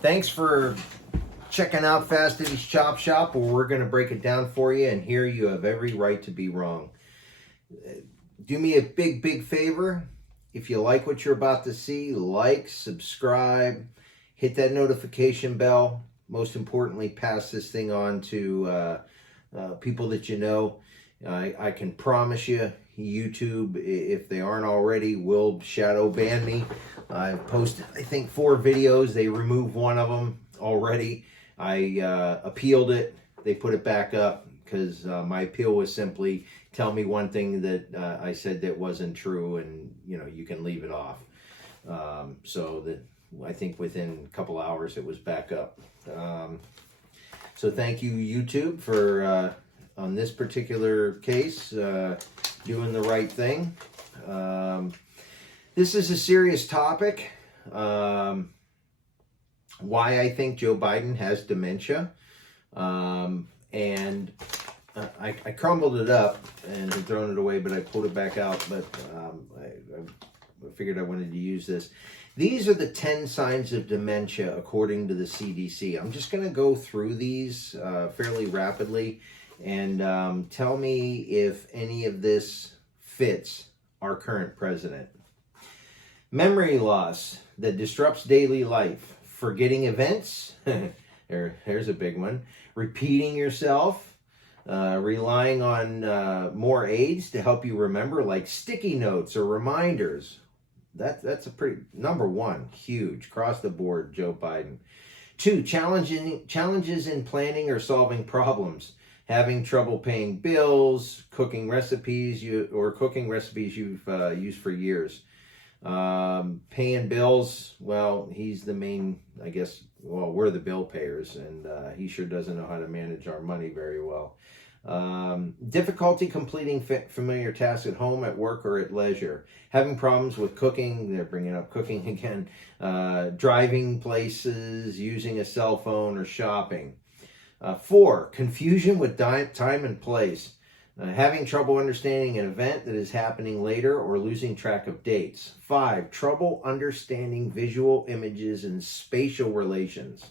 Thanks for checking out Fast Eddie's Chop Shop, where we're going to break it down for you, and here you have every right to be wrong. Do me a big favor. If you like what you're about to see, like, subscribe, hit that notification bell. Most importantly, pass this thing on to people that you know. I can promise you, YouTube, if they aren't already, will shadow ban me. I've posted, I think, 4 videos. They removed one of them already. I appealed it. They put it back up because my appeal was simply tell me one thing that I said that wasn't true, and you can leave it off. So that I think within a couple hours it was back up. So thank you, YouTube, for on this particular case doing the right thing. This is a serious topic. Why I think Joe Biden has dementia. And I crumbled it up and had thrown it away, but I pulled it back out. But I figured I wanted to use this. These are the 10 signs of dementia according to the CDC. I'm just going to go through these fairly rapidly and tell me if any of this fits our current president. Memory loss that disrupts daily life. Forgetting events. Here's a big one. Repeating yourself. Relying on more aids to help you remember, like sticky notes or reminders. That's a pretty, number one, huge, across the board, Joe Biden. 2, challenges in planning or solving problems. Having trouble paying bills, cooking recipes you've used for years. Paying bills, well, he's the main, I guess, well, we're the bill payers, and he sure doesn't know how to manage our money very well. Difficulty completing familiar tasks at home, at work, or at leisure. Having problems with cooking, they're bringing up cooking again. Driving places, using a cell phone, or shopping. 4, confusion with time and place. Having trouble understanding an event that is happening later or losing track of dates. 5, trouble understanding visual images and spatial relations.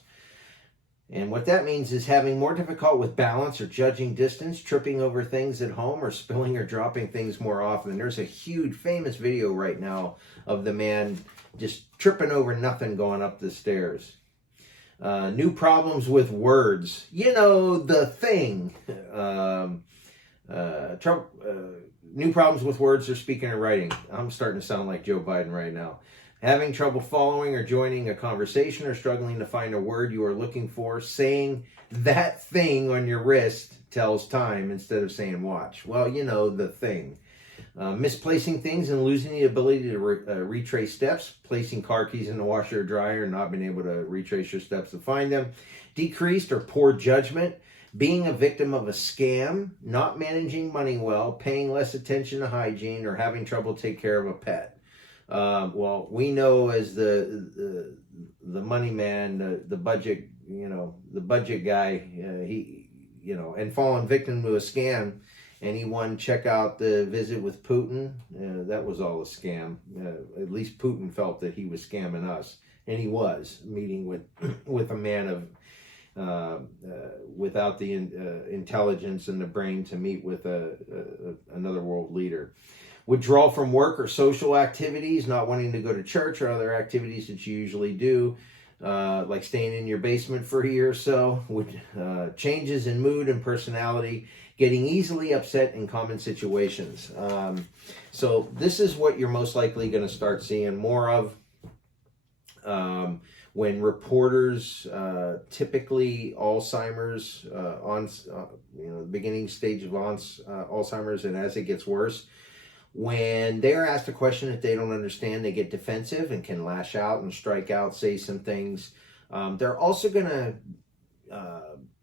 And what that means is having more difficult with balance or judging distance, tripping over things at home, or spilling or dropping things more often. There's a huge famous video right now of the man just tripping over nothing going up the stairs. New problems with words. The thing. New problems with words or speaking or writing. I'm starting to sound like Joe Biden right now. Having trouble following or joining a conversation, or struggling to find a word you are looking for. Saying that thing on your wrist tells time instead of saying watch. Well, the thing. Misplacing things and losing the ability to retrace steps. Placing car keys in the washer or dryer and not being able to retrace your steps to find them. Decreased or poor judgment. Being a victim of a scam. Not managing money well. Paying less attention to hygiene, or having trouble take care of a pet. Well, we know as the money man, the budget, the budget guy, and fallen victim to a scam. Anyone check out the visit with Putin? That was all a scam. At least Putin felt that he was scamming us, and he was meeting with a man of without the intelligence and the brain to meet with another world leader. Withdrawal from work or social activities, not wanting to go to church or other activities that you usually do, like staying in your basement for a year or so. Changes in mood and personality, getting easily upset in common situations. So this is what you're most likely going to start seeing more of when reporters, typically Alzheimer's, the beginning stage of Alzheimer's, and as it gets worse, when they're asked a question that they don't understand, they get defensive and can lash out and strike out, say some things. They're also going to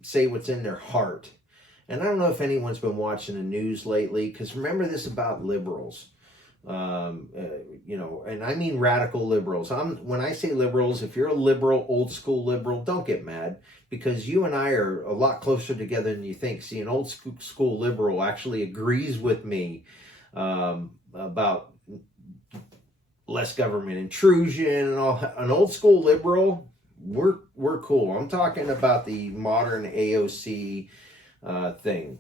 say what's in their heart. And I don't know if anyone's been watching the news lately, because remember this about liberals. And I mean radical liberals. When I say liberals, if you're a liberal, old school liberal, don't get mad, because you and I are a lot closer together than you think. See, an old school liberal actually agrees with me about less government intrusion and all. An old school liberal, we're cool. I'm talking about the modern AOC thing.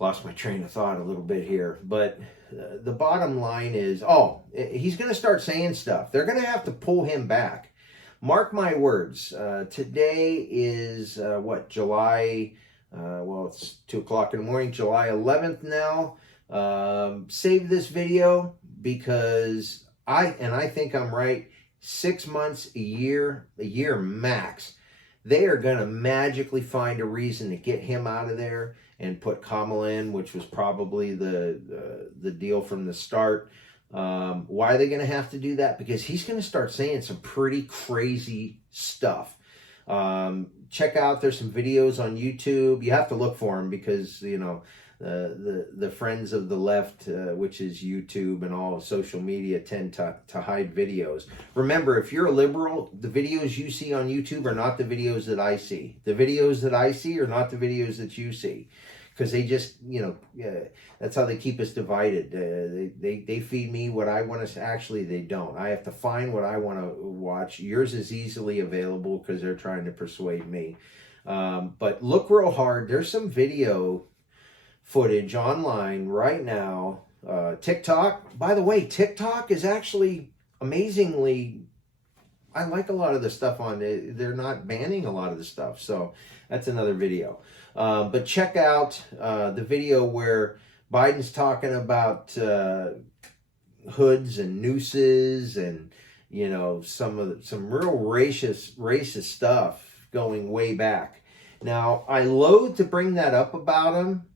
Lost my train of thought a little bit here, but the bottom line is, he's going to start saying stuff. They're going to have to pull him back. Mark my words. Today is July. It's 2:00 in the morning, July 11th now. Save this video because I think I'm right. 6 months, a year max. They are going to magically find a reason to get him out of there and put Kamala in, which was probably the deal from the start. Why are they going to have to do that? Because he's going to start saying some pretty crazy stuff. Check out, there's some videos on YouTube. You have to look for them because, the friends of the left, which is YouTube and all social media, tend to hide videos. Remember, if you're a liberal, the videos you see on YouTube are not the videos that I see. The videos that I see are not the videos that you see. Because they just, that's how they keep us divided. They feed me what I want to. Actually, they don't. I have to find what I want to watch. Yours is easily available because they're trying to persuade me. But look real hard. There's some video footage online right now. TikTok. By the way, TikTok is actually amazingly. I like a lot of the stuff on it. They're not banning a lot of the stuff. So that's another video. But check out the video where Biden's talking about hoods and nooses and, some real racist stuff going way back. Now, I loathe to bring that up about him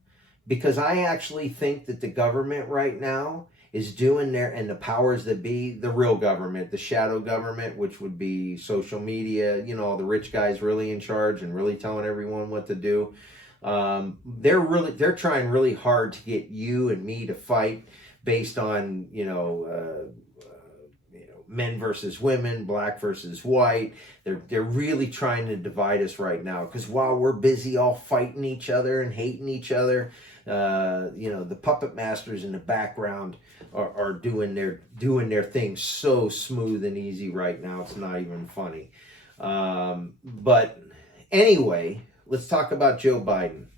because I actually think that the government right now is doing and the powers that be, the real government, the shadow government, which would be social media, the rich guys really in charge and really telling everyone what to do. They're trying really hard to get you and me to fight based on, men versus women, black versus white. They're really trying to divide us right now because while we're busy all fighting each other and hating each other, the puppet masters in the background are doing their thing so smooth and easy right now. It's not even funny. But anyway, let's talk about Joe Biden.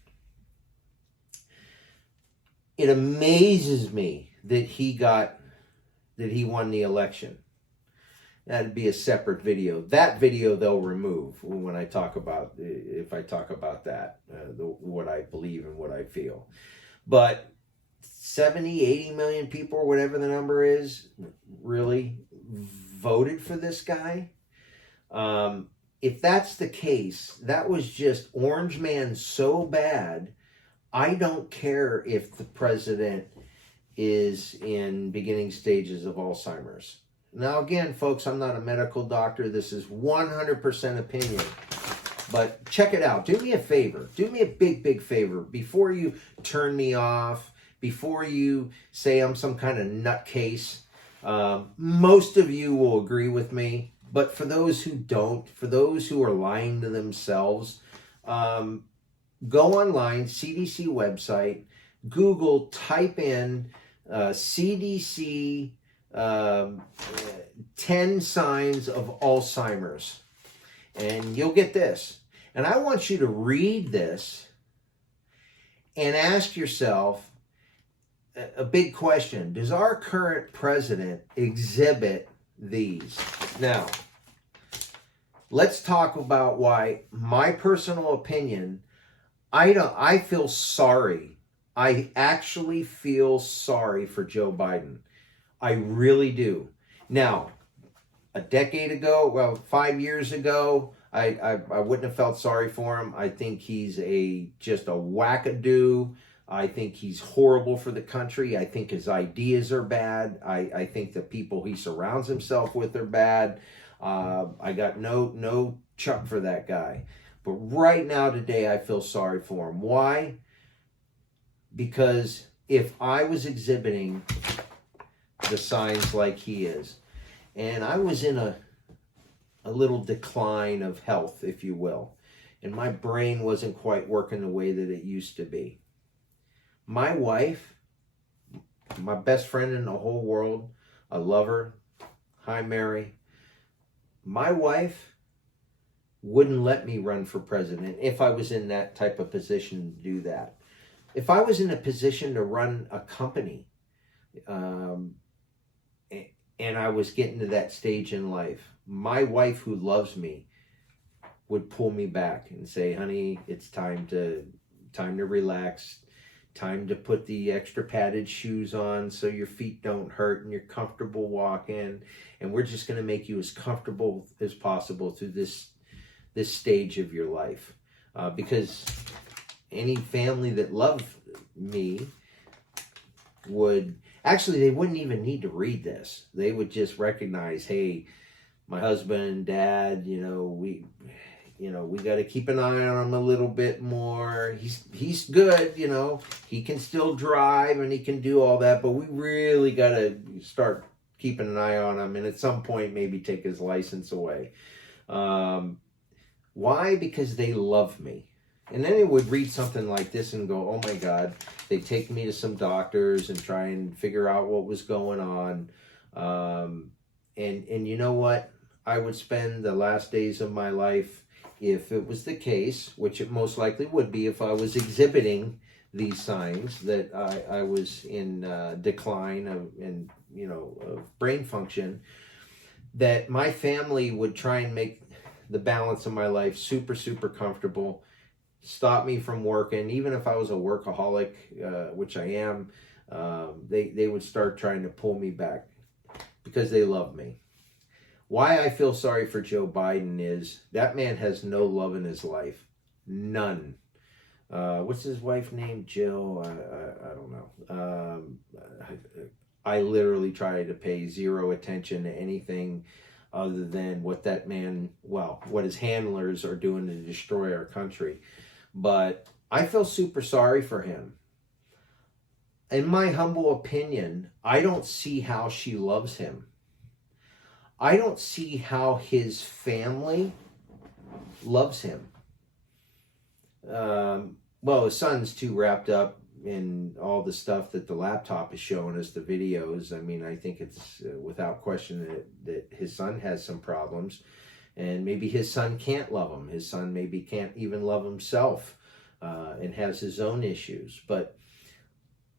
It amazes me that he won the election. That'd be a separate video. That video they'll remove when I talk about, if I talk about that, what I believe and what I feel. But 70, 80 million people, or whatever the number is, really voted for this guy. If that's the case, that was just Orange Man so bad, I don't care if the president is in beginning stages of Alzheimer's. Now, again, folks, I'm not a medical doctor. This is 100% opinion. But check it out. Do me a favor. Do me a big, big favor. Before you turn me off, before you say I'm some kind of nutcase, most of you will agree with me. But for those who don't, for those who are lying to themselves, go online, CDC website, Google, type in CDC 10 signs of Alzheimer's, and you'll get this. And I want you to read this and ask yourself a big question. Does our current president exhibit these? Now, let's talk about why, my personal opinion, I feel sorry. I actually feel sorry for Joe Biden. I really do. Now, a decade ago, 5 years ago, I wouldn't have felt sorry for him. I think he's just a wackadoo. I think he's horrible for the country. I think his ideas are bad. I think the people he surrounds himself with are bad. I got no chuck for that guy. But right now, today, I feel sorry for him. Why? Because if I was exhibiting the signs like he is, and I was in a little decline of health, if you will, and my brain wasn't quite working the way that it used to be, my wife, my best friend in the whole world, I love her, hi Mary, My wife wouldn't let me run for president if I was in that type of position to do that. If I was in a position to run a company, um, and I was getting to that stage in life, my wife, who loves me, would pull me back and say, honey, it's time to relax, time to put the extra padded shoes on so your feet don't hurt and you're comfortable walking, and we're just going to make you as comfortable as possible through this stage of your life. Because any family that loved me would, actually, they wouldn't even need to read this. They would just recognize, hey, my husband and dad, we got to keep an eye on him a little bit more. He's good, he can still drive and he can do all that, but we really got to start keeping an eye on him, and at some point maybe take his license away. Why? Because they love me. And then they would read something like this and go, oh my God. They'd take me to some doctors and try and figure out what was going on. And you know what? I would spend the last days of my life, if it was the case, which it most likely would be if I was exhibiting these signs that I was in decline of brain function, that my family would try and make the balance of my life super, super comfortable, stop me from working. Even if I was a workaholic, which I am, they would start trying to pull me back because they love me. Why I feel sorry for Joe Biden is that man has no love in his life. None. What's his wife's name? Jill? I don't know. I literally try to pay zero attention to anything other than what that man, what his handlers are doing to destroy our country. But I feel super sorry for him. In my humble opinion, I don't see how she loves him. I don't see how his family loves him. His son's too wrapped up in all the stuff that the laptop is showing us, the videos. I mean, I think it's without question that his son has some problems, and maybe his son can't love him. His son maybe can't even love himself, and has his own issues. But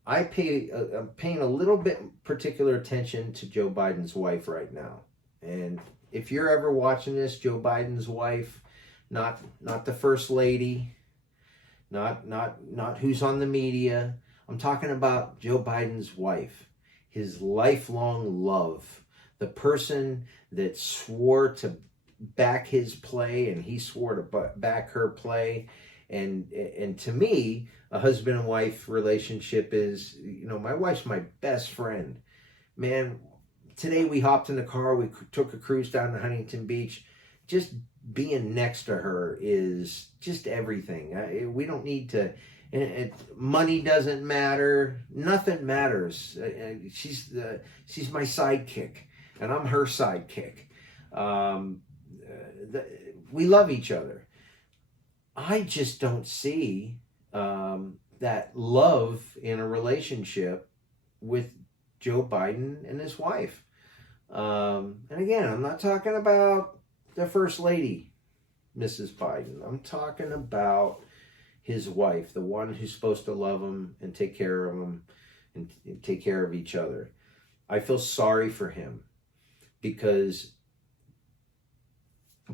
I'm paying a little bit particular attention to Joe Biden's wife right now. And if you're ever watching this, Joe Biden's wife, not the first lady, not who's on the media. I'm talking about Joe Biden's wife, his lifelong love, the person that swore to back his play and he swore to back her play. And to me, a husband and wife relationship is, my wife's my best friend. Man, today we hopped in the car, we took a cruise down to Huntington Beach. Just being next to her is just everything. We don't need to, money doesn't matter, nothing matters. She's my sidekick, and I'm her sidekick. We love each other. I just don't see that love in a relationship with Joe Biden and his wife. And again, I'm not talking about the First Lady, Mrs. Biden. I'm talking about his wife, the one who's supposed to love him and take care of him and take care of each other. I feel sorry for him because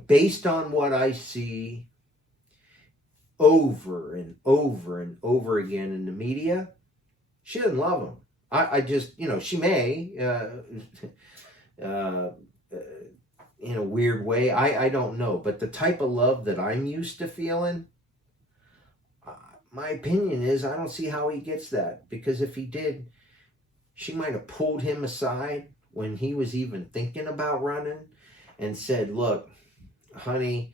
based on what I see over and over and over again in the media, she doesn't love him. I just, she may, in a weird way, I don't know. But the type of love that I'm used to feeling, my opinion is I don't see how he gets that. Because if he did, she might have pulled him aside when he was even thinking about running and said, look, honey,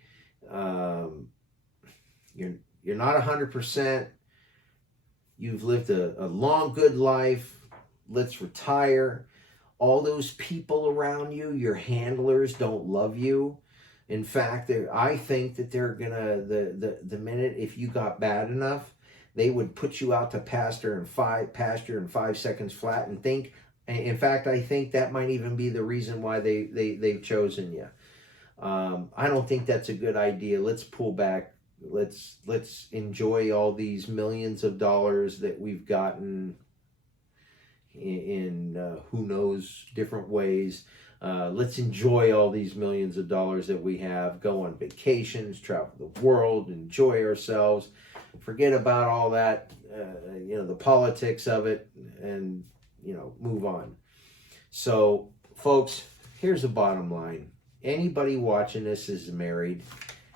you're not 100%. You've lived a long, good life. Let's retire. All those people around you, your handlers, don't love you. In fact, I think that they're gonna, the minute if you got bad enough, they would put you out to pasture in 5 seconds flat and think. In fact, I think that might even be the reason why they've chosen you. I don't think that's a good idea. Let's pull back. Let's enjoy all these millions of dollars that we've gotten in who knows different ways. Let's enjoy all these millions of dollars that we have. Go on vacations, travel the world, enjoy ourselves. Forget about all that, the politics of it, and move on. So, folks, here's the bottom line. Anybody watching this is married.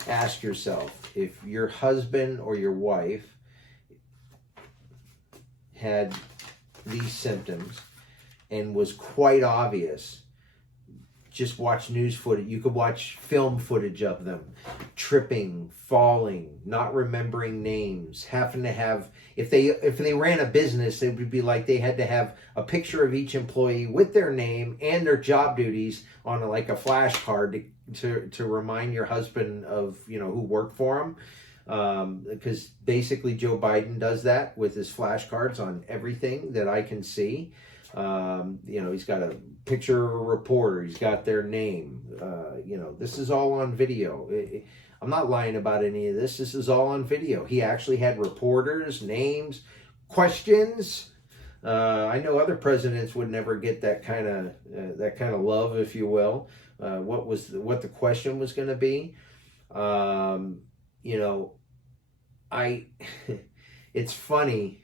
Ask yourself, if your husband or your wife had these symptoms and was quite obvious, just watch news footage. You could watch film footage of them tripping, falling, not remembering names, having to have, if they ran a business, it would be like they had to have a picture of each employee with their name and their job duties on like a flashcard to remind your husband of who worked for him. Because basically Joe Biden does that with his flashcards on everything that I can see. He's got a picture of a reporter. He's got their name. This is all on video. I'm not lying about any of this. This is all on video. He actually had reporters, names, questions. I know other presidents would never get that kind of love, if you will. What the question was going to be. It's funny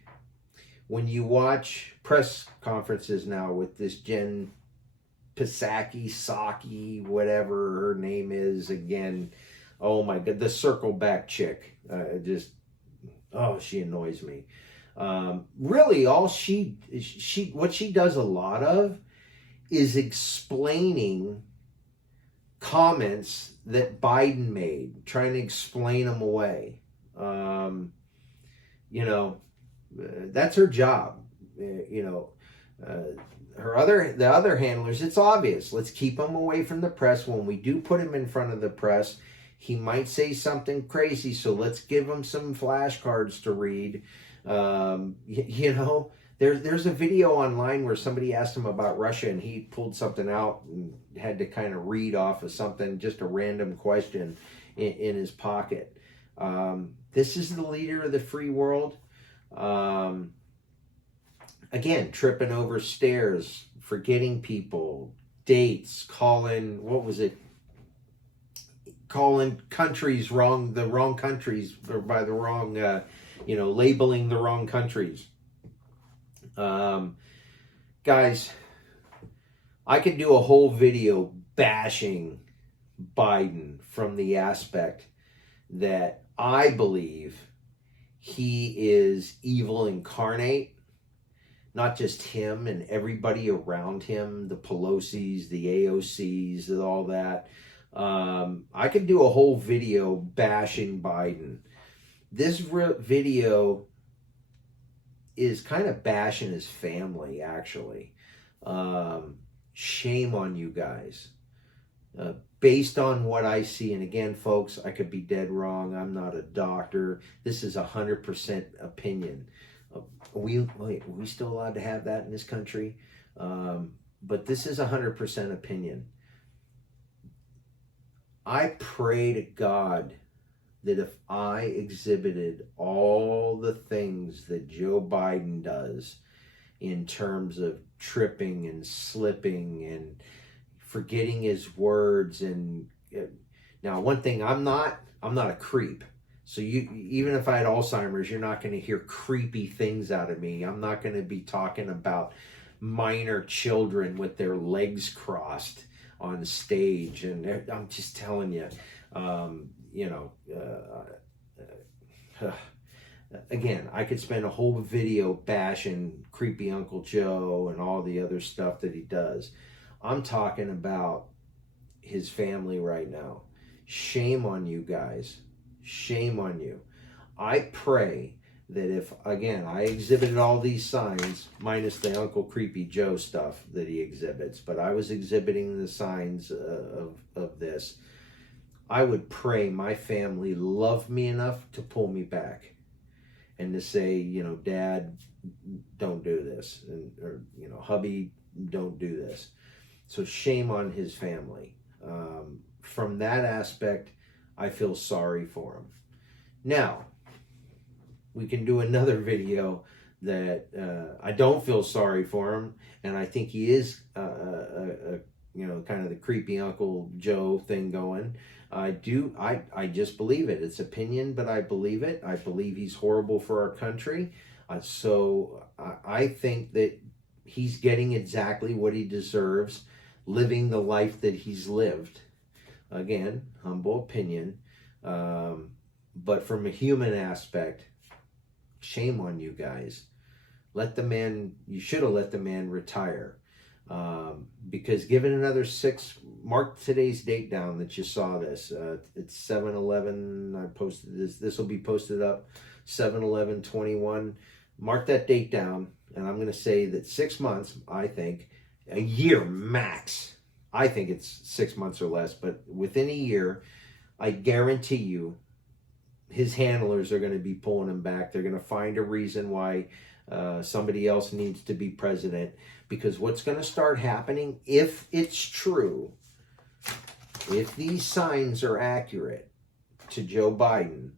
when you watch press conferences now with this Jen Psaki, whatever her name is again. Oh my God, the circle back chick. She annoys me. Really, all what she does a lot of is explaining comments that Biden made, trying to explain them away. That's her job. The other handlers, it's obvious. Let's keep them away from the press. When we do put him in front of the press, he might say something crazy, so let's give him some flashcards to read. There's a video online where somebody asked him about Russia, and he pulled something out and had to kind of read off of something, just a random question in his pocket. This is the leader of the free world. Again, tripping over stairs, forgetting people, dates, calling countries wrong, the wrong countries, or by the wrong, labeling the wrong countries. Guys, I could do a whole video bashing Biden from the aspect that I believe he is evil incarnate. Not just him and everybody around him, the Pelosi's, the AOC's, and all that. I could do a whole video bashing Biden. This video is kind of bashing his family, actually. Shame on you guys. Based on what I see, and again, folks, I could be dead wrong. I'm not a doctor. This is 100% opinion. Are we still allowed to have that in this country? But this is 100% opinion. I pray to God that if I exhibited all the things that Joe Biden does in terms of tripping and slipping and forgetting his words, and now one thing, I'm not a creep. So even if I had Alzheimer's, you're not going to hear creepy things out of me. I'm not going to be talking about minor children with their legs crossed on stage. And I'm just telling you, again, I could spend a whole video bashing creepy Uncle Joe and all the other stuff that he does. I'm talking about his family right now. Shame on you guys. Shame on you. I pray that if, again, I exhibited all these signs, minus the Uncle Creepy Joe stuff that he exhibits, but I was exhibiting the signs of this, I would pray my family loved me enough to pull me back and to say, Dad, don't do this. Or hubby, don't do this. So shame on his family. from that aspect, I feel sorry for him. Now, we can do another video that I don't feel sorry for him, and I think he is, kind of the creepy Uncle Joe thing going. I just believe it. It's opinion, but I believe it. I believe he's horrible for our country. So I think that he's getting exactly what he deserves, living the life that he's lived. Again, humble opinion. But from a human aspect, shame on you guys. You should have let the man retire. Because given another 6, mark today's date down that you saw this. It's 7/11. I posted this. This will be posted up 7/11/21. Mark that date down, and I'm going to say that 6 months, I think, a year max. I think it's 6 months or less, but within a year, I guarantee you, his handlers are going to be pulling him back. They're going to find a reason why somebody else needs to be president. Because what's going to start happening, if it's true, if these signs are accurate to Joe Biden,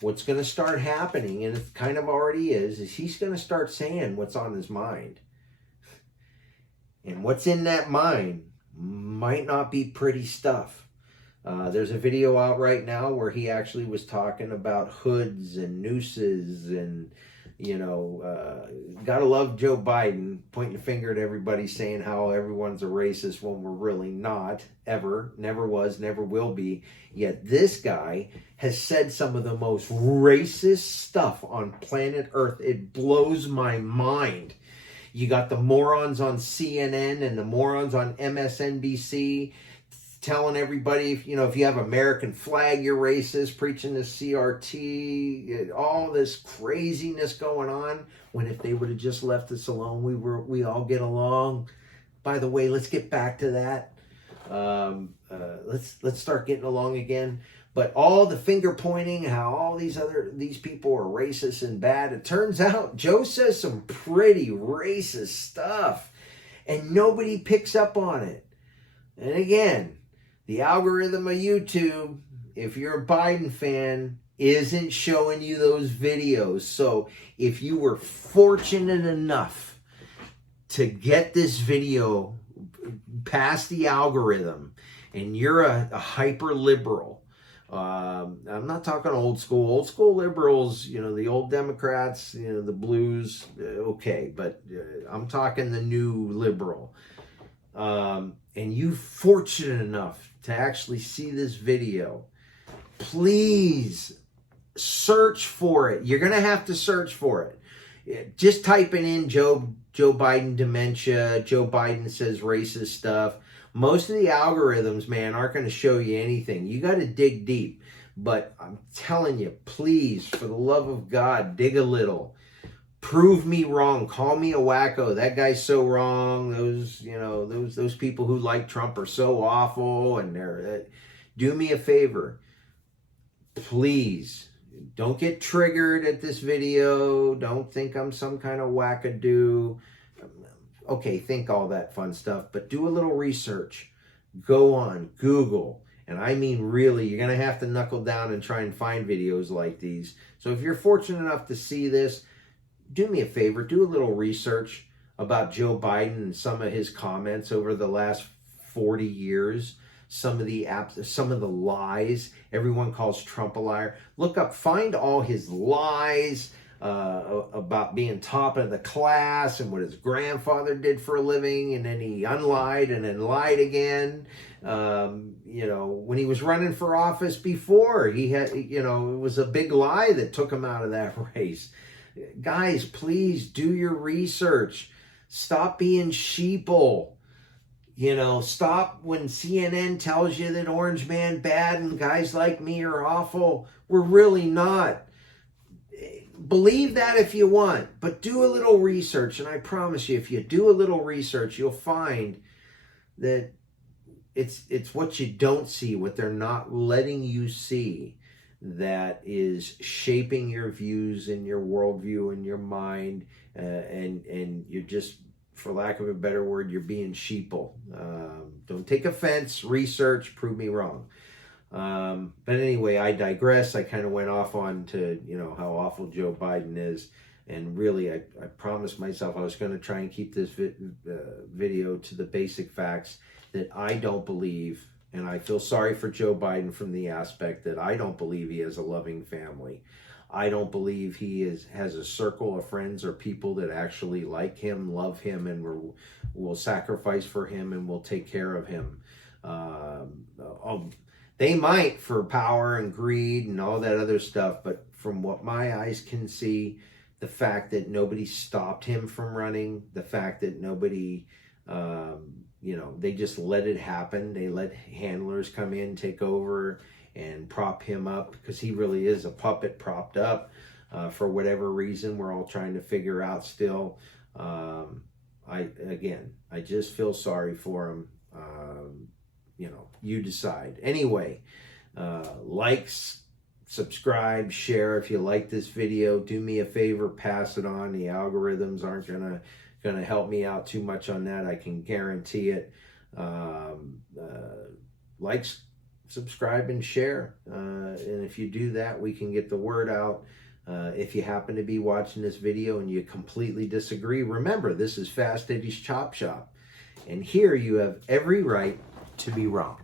what's going to start happening, and it kind of already is he's going to start saying what's on his mind. And what's in that mind might not be pretty stuff. There's a video out right now where he actually was talking about hoods and nooses and, gotta love Joe Biden, pointing a finger at everybody saying how everyone's a racist when we're really not, ever, never was, never will be. Yet this guy has said some of the most racist stuff on planet Earth. It blows my mind. You got the morons on CNN and the morons on MSNBC telling everybody, if you have American flag, you're racist, preaching the CRT, all this craziness going on, when if they would have just left us alone, we all get along. By the way, let's get back to that. Let's start getting along again. But all the finger pointing, how all these people are racist and bad, it turns out Joe says some pretty racist stuff, and nobody picks up on it. And again, the algorithm of YouTube, if you're a Biden fan, isn't showing you those videos. So if you were fortunate enough to get this video past the algorithm and you're a hyper liberal, I'm not talking old school liberals, the old Democrats, the blues, okay, but I'm talking the new liberal. And you fortunate enough to actually see this video, please search for it. You're going to have to search for it. Just typing in Joe Biden dementia, Joe Biden says racist stuff. Most of the algorithms, man, aren't going to show you anything. You got to dig deep. But I'm telling you, please, for the love of God, dig a little. Prove me wrong. Call me a wacko. That guy's so wrong. Those people who like Trump are so awful. And do me a favor, please. Don't get triggered at this video. Don't think I'm some kind of wackadoo. Okay, think all that fun stuff, but do a little research. Go on Google. And I mean, really, you're going to have to knuckle down and try and find videos like these. So if you're fortunate enough to see this, do me a favor, do a little research about Joe Biden and some of his comments over the last 40 years. Some of the lies. Everyone calls Trump a liar. Look up, find all his lies about being top of the class and what his grandfather did for a living, and then he unlied and then lied again. When he was running for office before, he had, it was a big lie that took him out of that race. Guys, please do your research. Stop being sheeple. Stop when CNN tells you that Orange Man bad and guys like me are awful. We're really not. Believe that if you want, but do a little research. And I promise you, if you do a little research, you'll find that it's what you don't see, what they're not letting you see, that is shaping your views and your worldview and your mind, and you're just for lack of a better word, you're being sheeple. Don't take offense, research, prove me wrong. But anyway, I digress. I kind of went off on to, you know, how awful Joe Biden is. And really, I promised myself I was going to try and keep this video to the basic facts that I don't believe, and I feel sorry for Joe Biden from the aspect that I don't believe he has a loving family. I don't believe he has a circle of friends or people that actually like him, love him, and will sacrifice for him and will take care of him. They might for power and greed and all that other stuff, but from what my eyes can see, the fact that nobody stopped him from running, the fact that nobody, you know, they just let it happen. They let handlers come in, take over, and prop him up because he really is a puppet propped up for whatever reason we're all trying to figure out still. I just feel sorry for him. You know, you decide. Anyway, likes, subscribe, share if you like this video. Do me a favor, pass it on. The algorithms aren't gonna help me out too much on that, I can guarantee it. Likes, subscribe, and share, and if you do that, we can get the word out. If you happen to be watching this video and you completely disagree, remember, this is Fast Eddie's Chop Shop, and here you have every right to be wrong.